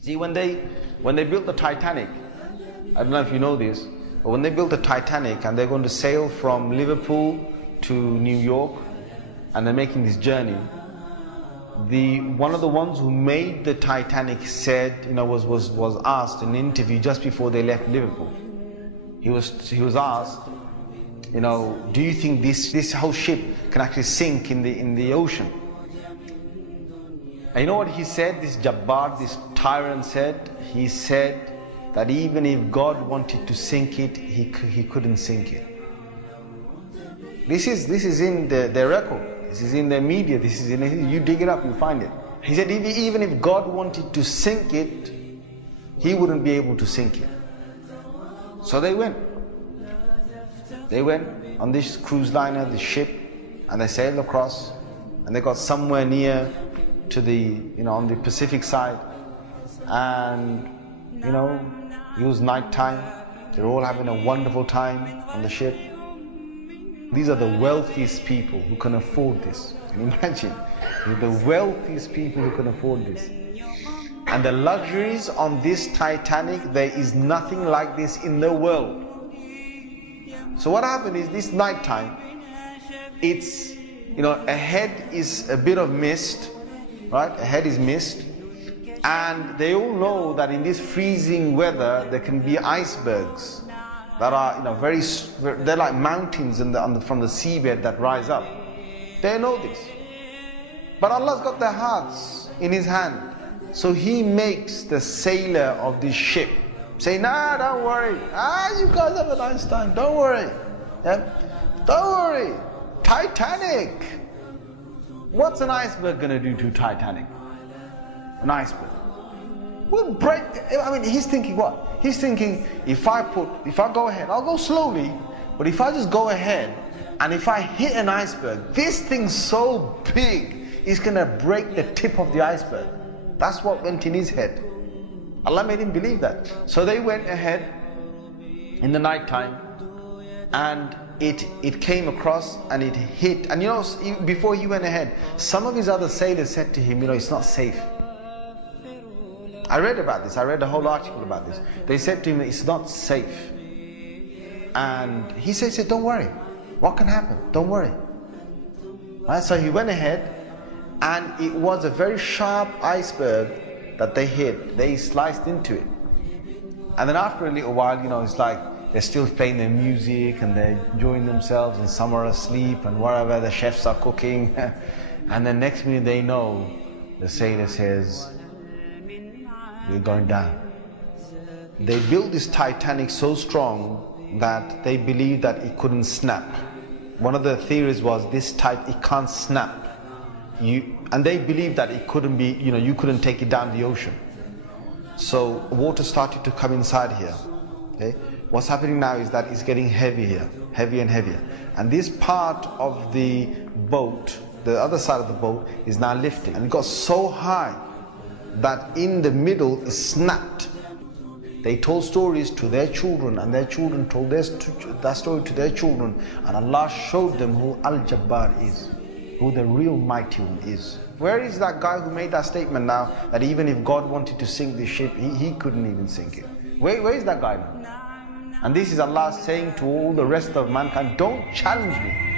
See, when they built the Titanic, I don't know if you know this, but when they built the Titanic and they're going to sail from Liverpool to New York, and they're making this journey, one of the ones who made the Titanic said, was asked in an interview just before they left Liverpool. He was asked, do you think this whole ship can actually sink in the ocean? And you know what he said? This Jabbar, this tyrant said. He said that even if God wanted to sink it, he couldn't sink it. This is in their record. This is in their media. This is you dig it up, you find it. He said even if God wanted to sink it, he wouldn't be able to sink it. So they went. They went on this cruise liner, this ship, and they sailed across, and they got somewhere near to on the Pacific side, and it was night time. They're all having a wonderful time on the ship. These are the wealthiest people who can afford this. Can you imagine? They're the wealthiest people who can afford this. And the luxuries on this Titanic, there is nothing like this in the world. So what happened is this night time, it's, ahead is a bit of mist, right? Ahead is mist. And they all know that in this freezing weather, there can be icebergs that are, they're like mountains from the seabed that rise up. They know this. But Allah's got their hearts in His hand. So He makes the sailor of this ship say, nah, don't worry. You guys have a nice time. Don't worry. Yeah? Don't worry. Titanic. What's an iceberg going to do to Titanic? An iceberg. We'll break. He's thinking what? He's thinking, if I go ahead, I'll go slowly, but if I just go ahead, and if I hit an iceberg, this thing's so big, it's going to break the tip of the iceberg. That's what went in his head. Allah made him believe that. So they went ahead in the night time, and it came across and it hit. And before he went ahead, some of his other sailors said to him, it's not safe. I read about this. I read a whole article about this. They said to him, it's not safe. And he said, don't worry. What can happen? Don't worry. Right? So he went ahead, and it was a very sharp iceberg that they hit. They sliced into it. And then after a little while, it's like they're still playing their music and they're enjoying themselves, and some are asleep and whatever, the chefs are cooking. And then next minute they know, the sailor says, we're going down. They built this Titanic so strong that they believed that it couldn't snap. One of the theories was it can't snap. And they believed that it couldn't be, you couldn't take it down the ocean. So water started to come inside here. Okay? What's happening now is that it's getting heavier, heavier and heavier. And this part of the boat, the other side of the boat, is now lifting. And it got so high that in the middle it snapped. They told stories to their children, and their children told that story to their children, and Allah showed them who Al-Jabbar is, who the real mighty one is. Where is that guy who made that statement now, that even if God wanted to sink this ship, he couldn't even sink it? Where is that guy now? And this is Allah saying to all the rest of mankind, don't challenge me.